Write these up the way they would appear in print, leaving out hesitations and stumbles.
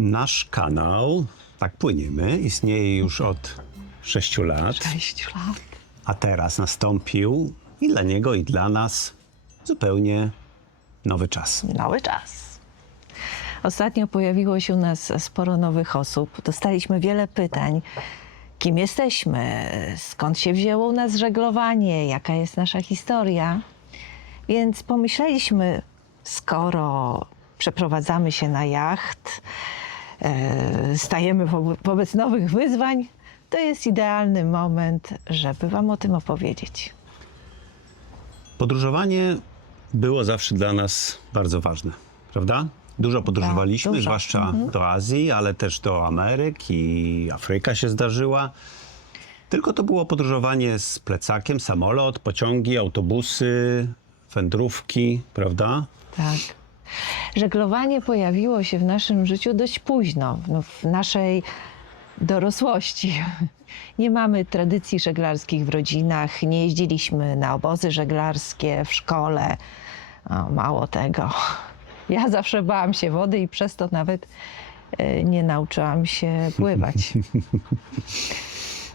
Nasz kanał, tak płyniemy, istnieje już od 6 lat, 6 lat. a teraz nastąpił i dla niego, i dla nas zupełnie nowy czas. Nowy czas. Ostatnio pojawiło się u nas sporo nowych osób. Dostaliśmy wiele pytań. Kim jesteśmy? Skąd się wzięło u nas żeglowanie? Jaka jest nasza historia? Więc pomyśleliśmy, skoro przeprowadzamy się na jacht, stajemy wobec nowych wyzwań, to jest idealny moment, żeby wam o tym opowiedzieć. Podróżowanie było zawsze dla nas bardzo ważne, prawda? Dużo podróżowaliśmy, dużo. zwłaszcza do Azji, ale też do Ameryki, Afryka się zdarzyła. Tylko to było podróżowanie z plecakiem, samolot, pociągi, autobusy, wędrówki, prawda? Tak. Żeglowanie pojawiło się w naszym życiu dość późno, w naszej dorosłości. Nie mamy tradycji żeglarskich w rodzinach, nie jeździliśmy na obozy żeglarskie w szkole. O, mało tego. Ja zawsze bałam się wody i przez to nawet nie nauczyłam się pływać.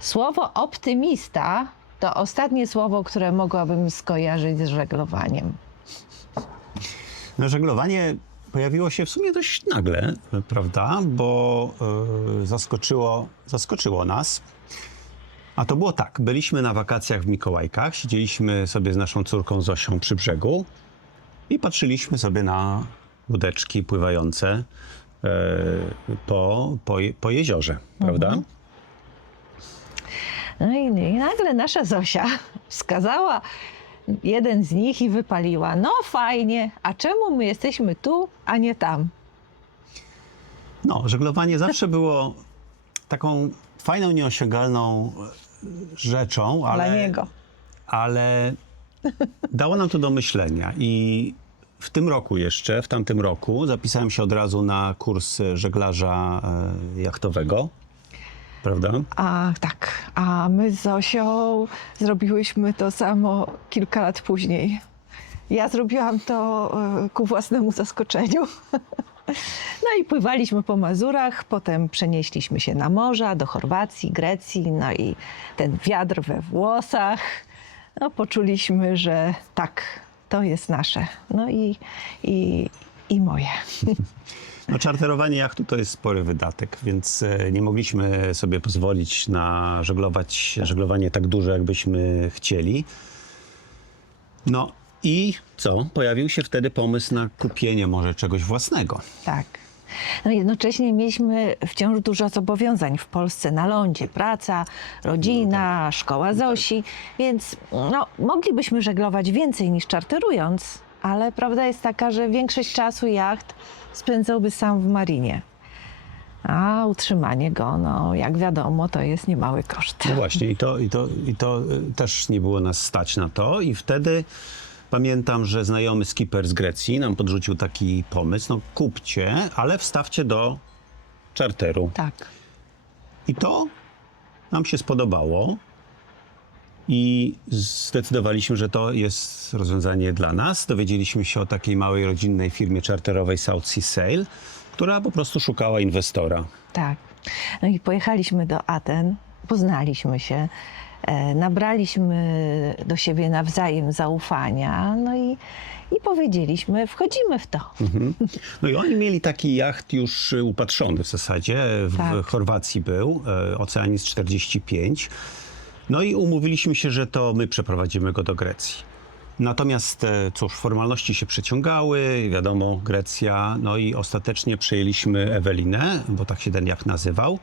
Słowo optymista to ostatnie słowo, które mogłabym skojarzyć z żeglowaniem. No, żeglowanie pojawiło się w sumie dość nagle, prawda? Bo zaskoczyło nas. A to było tak, byliśmy na wakacjach w Mikołajkach, siedzieliśmy sobie z naszą córką Zosią przy brzegu i patrzyliśmy sobie na łódeczki pływające po jeziorze, prawda? No i nagle nasza Zosia wskazała jeden z nich i wypaliła: no fajnie, a czemu my jesteśmy tu, a nie tam? No, żeglowanie zawsze było taką fajną, nieosiągalną rzeczą, Dla niego. ale dało nam to do myślenia i w tym roku jeszcze, w tamtym roku zapisałem się od razu na kurs żeglarza jachtowego, prawda? A tak, a my z Zosią zrobiłyśmy to samo kilka lat później. Ja zrobiłam to ku własnemu zaskoczeniu. No i pływaliśmy po Mazurach, potem przenieśliśmy się na morza, do Chorwacji, Grecji, no i ten wiatr we włosach. No, poczuliśmy, że tak, to jest nasze. No i moje. No, czarterowanie jachtu to jest spory wydatek, więc nie mogliśmy sobie pozwolić na żeglowanie tak duże, jakbyśmy chcieli. No i co? Pojawił się wtedy pomysł na kupienie może czegoś własnego. Tak. No jednocześnie mieliśmy wciąż dużo zobowiązań w Polsce na lądzie. Praca, rodzina, szkoła Zosi, więc no, moglibyśmy żeglować więcej niż czarterując, ale prawda jest taka, że większość czasu jacht spędzałby sam w marinie. A utrzymanie go, no jak wiadomo, to jest niemały koszt. No właśnie, i to też nie było nas stać na to i wtedy pamiętam, że znajomy skipper z Grecji nam podrzucił taki pomysł, no kupcie, ale wstawcie do czarteru. Tak. I to nam się spodobało i zdecydowaliśmy, że to jest rozwiązanie dla nas. Dowiedzieliśmy się o takiej małej rodzinnej firmie czarterowej South Sea Sail, która po prostu szukała inwestora. Tak. No i pojechaliśmy do Aten, poznaliśmy się, nabraliśmy do siebie nawzajem zaufania, no i powiedzieliśmy, wchodzimy w to. No i oni mieli taki jacht już upatrzony w zasadzie, w Chorwacji był, Oceanis 45. No i umówiliśmy się, że to my przeprowadzimy go do Grecji. Natomiast cóż, formalności się przeciągały, wiadomo, Grecja, no i ostatecznie przejęliśmy Ewelinę, bo tak się ten jacht nazywał.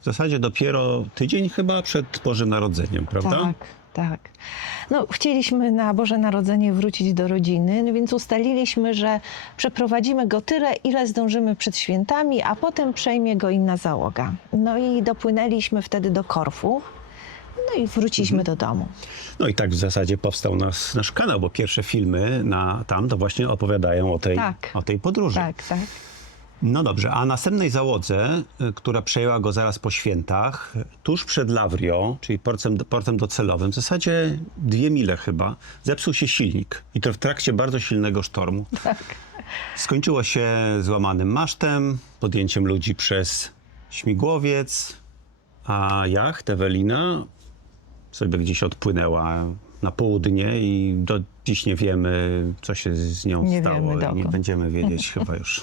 W zasadzie dopiero tydzień chyba przed Bożym Narodzeniem, prawda? Tak, tak. No, chcieliśmy na Boże Narodzenie wrócić do rodziny, no więc ustaliliśmy, że przeprowadzimy go tyle, ile zdążymy przed świętami, a potem przejmie go inna załoga. No i dopłynęliśmy wtedy do Korfu, no i wróciliśmy do domu. No i tak w zasadzie powstał nasz kanał, bo pierwsze filmy tam to właśnie opowiadają o tej podróży. Tak, tak. No dobrze, a następnej załodze, która przejęła go zaraz po świętach, tuż przed Lavrio, czyli portem docelowym, w zasadzie 2 mile chyba, zepsuł się silnik. I to w trakcie bardzo silnego sztormu. Tak. Skończyło się złamanym masztem, podjęciem ludzi przez śmigłowiec, a jacht Ewelina sobie gdzieś odpłynęła na południe i do dziś nie wiemy, co się z nią Nie stało. wiemy I nie dokąd. będziemy wiedzieć chyba już.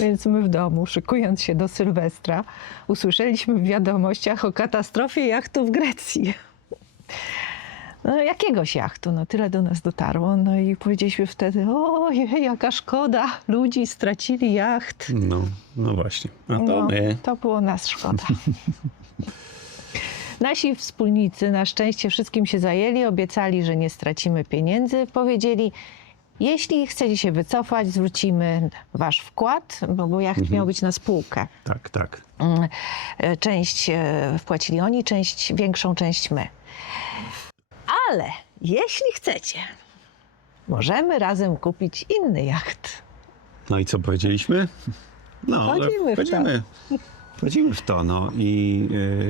Więc my w domu, szykując się do Sylwestra, usłyszeliśmy w wiadomościach o katastrofie jachtu w Grecji. No, jakiegoś jachtu, no tyle do nas dotarło. No i powiedzieliśmy wtedy, ojej, jaka szkoda, ludzi stracili jacht. No właśnie. A to No, my. to było nas szkoda. Nasi wspólnicy na szczęście wszystkim się zajęli, obiecali, że nie stracimy pieniędzy. Powiedzieli, jeśli chcecie się wycofać, zwrócimy wasz wkład, bo jacht miał być na spółkę. Tak, tak. Część wpłacili oni, większą część my. Ale jeśli chcecie, możemy razem kupić inny jacht. No i co powiedzieliśmy? No, Wchodzimy w to, no.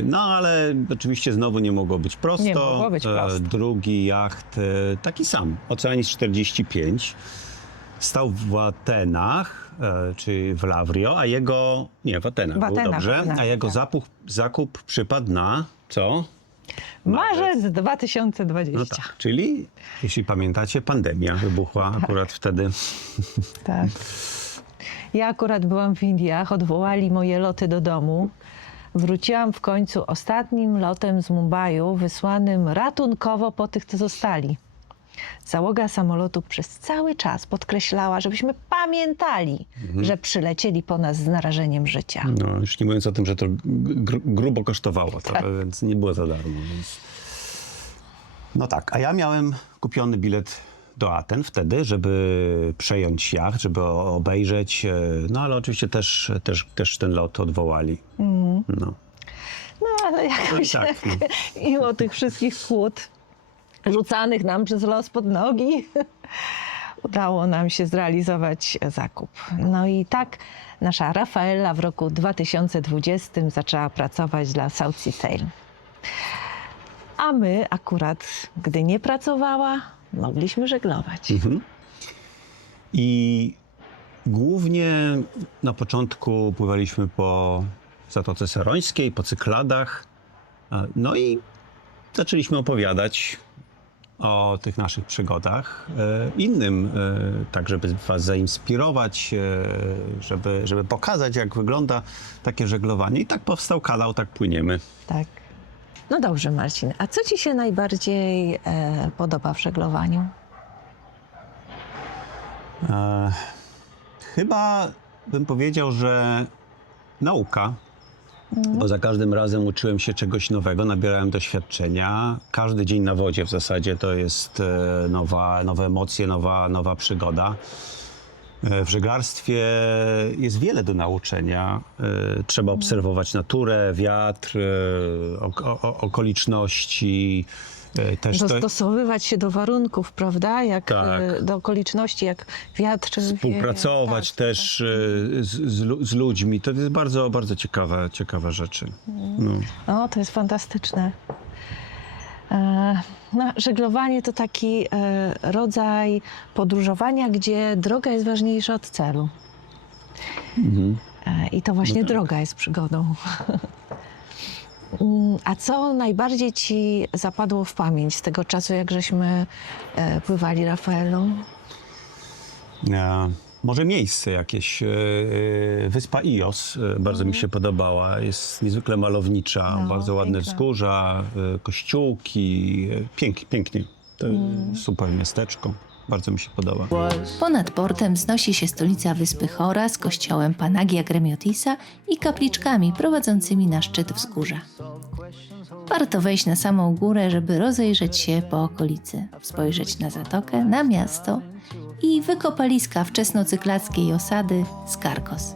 No ale oczywiście znowu nie mogło być prosto. Nie mogło być prosto. Drugi jacht, taki sam, Oceanis 45, stał w Atenach, czy w Lavrio, a jego, nie, w Atenach, było dobrze, a jego zakup przypadł na co? Marzec 2020. No tak, czyli, jeśli pamiętacie, pandemia wybuchła akurat wtedy. Tak. Ja akurat byłam w Indiach, odwołali moje loty do domu. Wróciłam w końcu ostatnim lotem z Mumbaiu, wysłanym ratunkowo po tych, co zostali. Załoga samolotu przez cały czas podkreślała, żebyśmy pamiętali, że przylecieli po nas z narażeniem życia. No, już nie mówiąc o tym, że to grubo kosztowało, to, więc nie było za darmo. Więc... No tak, a ja miałem kupiony bilet do Aten wtedy, żeby przejąć jacht, żeby obejrzeć, no ale oczywiście też ten lot odwołali. No. No ale jakoś tak, mimo tych wszystkich kłód rzucanych nam przez los pod nogi, udało nam się zrealizować zakup. No i tak nasza Rafaela w roku 2020 zaczęła pracować dla South Sea Sail. A my akurat, gdy nie pracowała, mogliśmy żeglować. I głównie na początku pływaliśmy po Zatoce Sarońskiej, po Cykladach. No i zaczęliśmy opowiadać o tych naszych przygodach innym, tak żeby was zainspirować, żeby pokazać, jak wygląda takie żeglowanie. I tak powstał kanał Tak Płyniemy. Tak. No dobrze, Marcin, a co ci się najbardziej podoba w żeglowaniu? Chyba bym powiedział, że nauka, bo za każdym razem uczyłem się czegoś nowego, nabierałem doświadczenia. Każdy dzień na wodzie w zasadzie to jest nowe emocje, nowa przygoda. W żeglarstwie jest wiele do nauczenia. Trzeba obserwować naturę, wiatr, okoliczności. Też Dostosowywać się do warunków, prawda? Jak Tak. do okoliczności, jak wiatr Współpracować wieje. też z ludźmi. To jest bardzo, bardzo ciekawe rzeczy. No. No, to jest fantastyczne. No, żeglowanie to taki rodzaj podróżowania, gdzie droga jest ważniejsza od celu. I to właśnie droga jest przygodą. A co najbardziej ci zapadło w pamięć z tego czasu, jak żeśmy pływali Rafaelą? Może miejsce jakieś. Wyspa Ios bardzo mi się podobała. Jest niezwykle malownicza, No, bardzo ładne piękna. wzgórza, kościółki. Pięknie. To super miasteczko. Bardzo mi się podoba. Ponad portem wznosi się stolica wyspy Chora z kościołem Panagia Gremiotisa i kapliczkami prowadzącymi na szczyt wzgórza. Warto wejść na samą górę, żeby rozejrzeć się po okolicy, spojrzeć na zatokę, na miasto i wykopaliska wczesnocyklackiej osady Skarkos.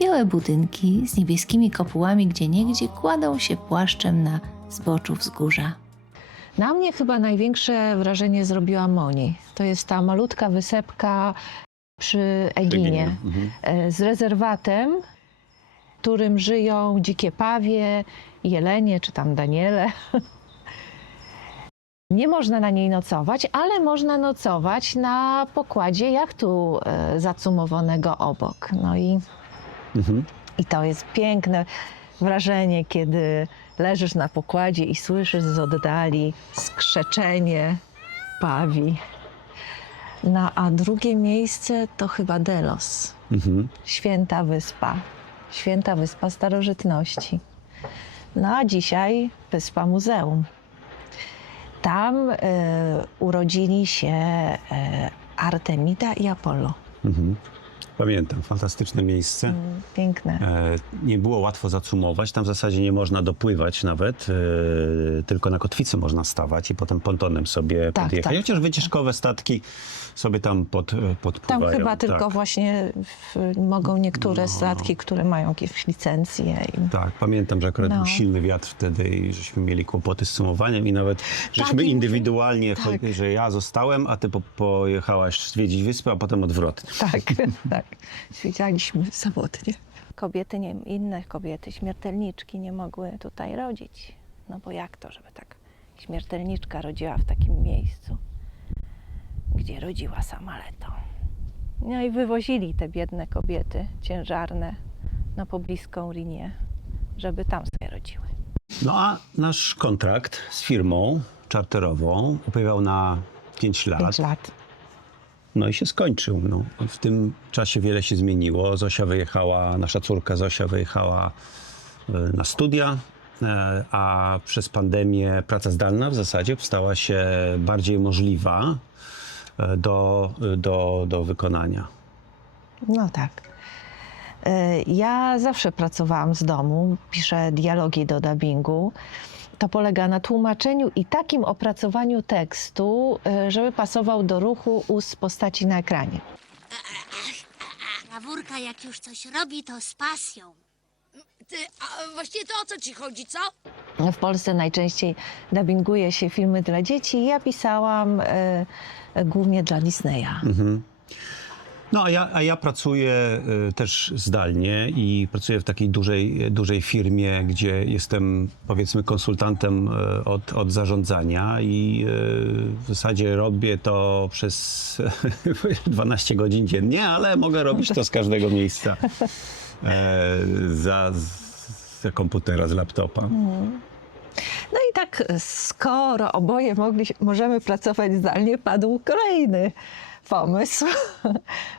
Białe budynki z niebieskimi kopułami gdzieniegdzie kładą się płaszczem na zboczu wzgórza. Na mnie chyba największe wrażenie zrobiła Moni. To jest ta malutka wysepka przy Eginie z rezerwatem, w którym żyją dzikie pawie, jelenie czy tam daniele. Nie można na niej nocować, ale można nocować na pokładzie jachtu zacumowanego obok. No i to jest piękne wrażenie, kiedy leżysz na pokładzie i słyszysz z oddali skrzeczenie pawi. No a drugie miejsce to chyba Delos. Święta wyspa starożytności. No a dzisiaj wyspa muzeum. Tam urodzili się Artemida i Apollo. Pamiętam, fantastyczne miejsce. Piękne. Nie było łatwo zacumować, tam w zasadzie nie można dopływać nawet, tylko na kotwicy można stawać i potem pontonem sobie Tak, podjechać. tak, Chociaż wycieczkowe statki sobie tam podpływają. Tam chyba tylko tak. właśnie mogą niektóre statki, które mają jakieś licencje. Tak, pamiętam, że akurat No. był silny wiatr wtedy i żeśmy mieli kłopoty z cumowaniem i nawet żeśmy i- indywidualnie, tak. że ja zostałem, a ty pojechałaś zwiedzić wyspę, a potem odwrotnie. Tak, tak. Zwiedzialiśmy samotnie. Kobiety, inne kobiety, śmiertelniczki nie mogły tutaj rodzić. No bo jak to, żeby tak śmiertelniczka rodziła w takim miejscu, gdzie rodziła sama Leto. No i wywozili te biedne kobiety ciężarne na pobliską linię, żeby tam sobie rodziły. No a nasz kontrakt z firmą czarterową upływał na 5 lat. 5 lat. No i się skończył. No. W tym czasie wiele się zmieniło. Nasza córka Zosia wyjechała na studia, a przez pandemię praca zdalna w zasadzie stała się bardziej możliwa do wykonania. No tak. Ja zawsze pracowałam z domu, piszę dialogi do dubbingu. To polega na tłumaczeniu i takim opracowaniu tekstu, żeby pasował do ruchu ust postaci na ekranie. Brawurka jak już coś robi, to z pasją. Ty, a właśnie to o co ci chodzi, co? W Polsce najczęściej dubbinguje się filmy dla dzieci. Ja pisałam głównie dla Disneya. No a ja pracuję też zdalnie i pracuję w takiej dużej firmie, gdzie jestem, powiedzmy, konsultantem od zarządzania i w zasadzie robię to przez 12 godzin dziennie, ale mogę robić to z każdego miejsca za komputera, z laptopa. No i tak, skoro oboje możemy pracować zdalnie, padł kolejny pomysł.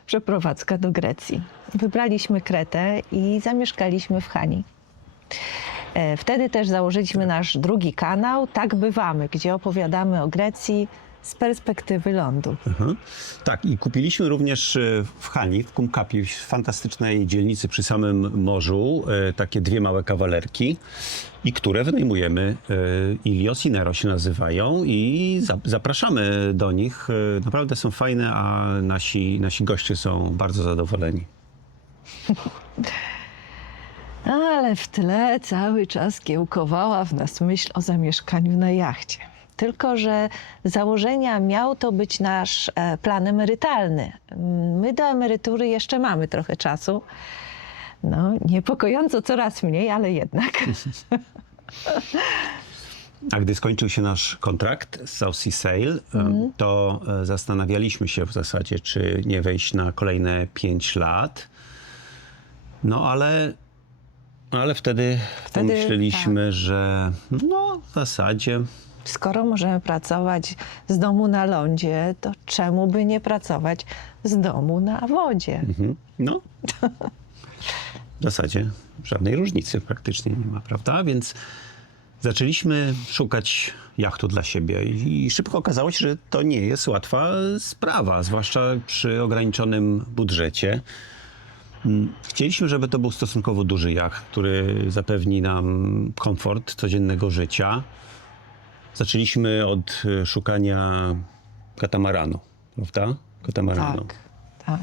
Przeprowadzka do Grecji. Wybraliśmy Kretę i zamieszkaliśmy w Chanii. Wtedy też założyliśmy nasz drugi kanał, Tak Bywamy, gdzie opowiadamy o Grecji z perspektywy lądu. Tak, i kupiliśmy również w Chanii, w Kumkapi, w fantastycznej dzielnicy przy samym morzu, takie 2 małe kawalerki, i które wynajmujemy. Ilios i Nero się nazywają i zapraszamy do nich. Naprawdę są fajne, a nasi goście są bardzo zadowoleni. Ale w tle cały czas kiełkowała w nas myśl o zamieszkaniu na jachcie. Tylko że z założenia miał to być nasz plan emerytalny. My do emerytury jeszcze mamy trochę czasu. No, niepokojąco coraz mniej, ale jednak. A gdy skończył się nasz kontrakt z South Sea Sail, to zastanawialiśmy się w zasadzie, czy nie wejść na kolejne 5 lat. No ale wtedy pomyśleliśmy, że no w zasadzie Skoro możemy pracować z domu na lądzie, to czemu by nie pracować z domu na wodzie? No, w zasadzie żadnej różnicy praktycznie nie ma, prawda? Więc zaczęliśmy szukać jachtu dla siebie i szybko okazało się, że to nie jest łatwa sprawa, zwłaszcza przy ograniczonym budżecie. Chcieliśmy, żeby to był stosunkowo duży jacht, który zapewni nam komfort codziennego życia. Zaczęliśmy od szukania katamaranu, prawda? Katamaranu. Tak, tak.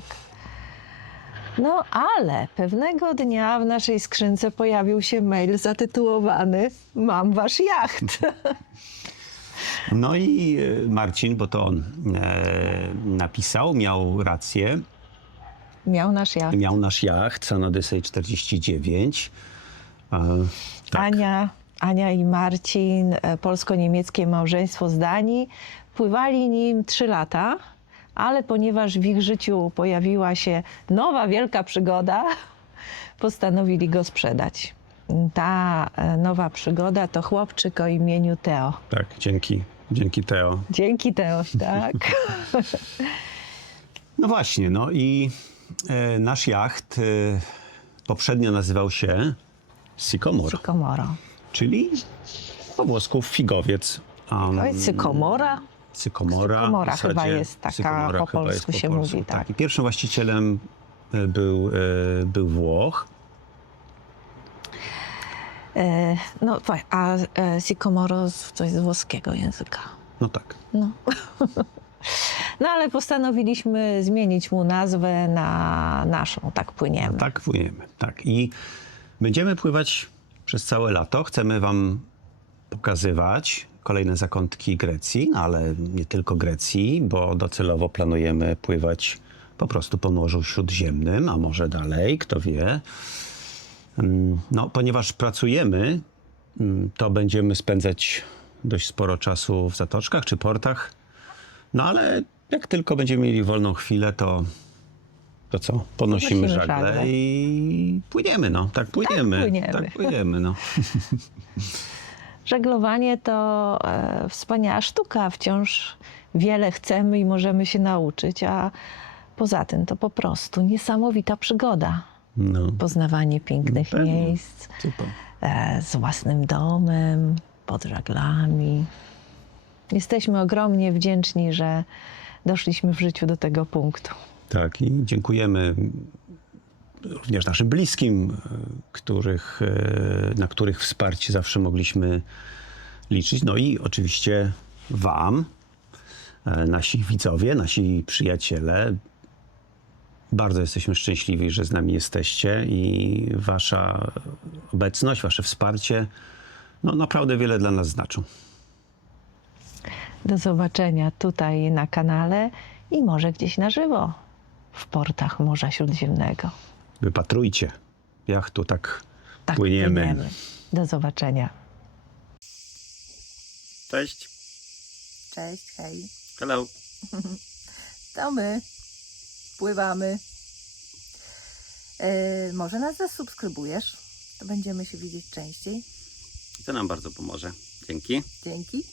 No ale pewnego dnia w naszej skrzynce pojawił się mail zatytułowany "Mam wasz jacht". No i Marcin, bo to on napisał, miał rację. Miał nasz jacht. Miał nasz jacht Sun Odyssey 49. Tak. Ania i Marcin, polsko-niemieckie małżeństwo z Danii, pływali nim 3 lata, ale ponieważ w ich życiu pojawiła się nowa wielka przygoda, postanowili go sprzedać. Ta nowa przygoda to chłopczyk o imieniu Teo. Tak, dzięki Teo. Dzięki Teo, tak. No właśnie, no i nasz jacht poprzednio nazywał się Sycomore, Sykomoro. czyli po włosku figowiec. To jest sykomora? Sykomora. Sykomora w zasadzie chyba jest taka, Sykomora po chyba polsku jest się po mówi, tak. I pierwszym właścicielem był Włoch. No, a sykomoro to jest z włoskiego języka. No tak. No. No ale postanowiliśmy zmienić mu nazwę na naszą, tak płyniemy. Tak płyniemy, tak. I będziemy pływać przez całe lato. Chcemy wam pokazywać kolejne zakątki Grecji, ale nie tylko Grecji, bo docelowo planujemy pływać po prostu po Morzu Śródziemnym, a może dalej, kto wie. No, ponieważ pracujemy, to będziemy spędzać dość sporo czasu w zatoczkach czy portach. No ale jak tylko będziemy mieli wolną chwilę, to co? Podnosimy żagle i płyniemy, no. Tak płyniemy. Tak płyniemy, no. Żeglowanie to wspaniała sztuka. Wciąż wiele chcemy i możemy się nauczyć, a poza tym to po prostu niesamowita przygoda. No. Poznawanie pięknych Pewnie. miejsc, Super. z własnym domem, pod żaglami. Jesteśmy ogromnie wdzięczni, że doszliśmy w życiu do tego punktu. Tak, i dziękujemy również naszym bliskim, na których wsparcie zawsze mogliśmy liczyć. No i oczywiście wam, nasi widzowie, nasi przyjaciele. Bardzo jesteśmy szczęśliwi, że z nami jesteście i wasza obecność, wasze wsparcie no naprawdę wiele dla nas znaczą. Do zobaczenia tutaj na kanale i może gdzieś na żywo w portach Morza Śródziemnego. Wypatrujcie jachtu, tak Tak, płyniemy. Do zobaczenia. Cześć. Cześć, hej. Hello. To my. Pływamy. Może nas zasubskrybujesz? To będziemy się widzieć częściej. To nam bardzo pomoże. Dzięki. Dzięki.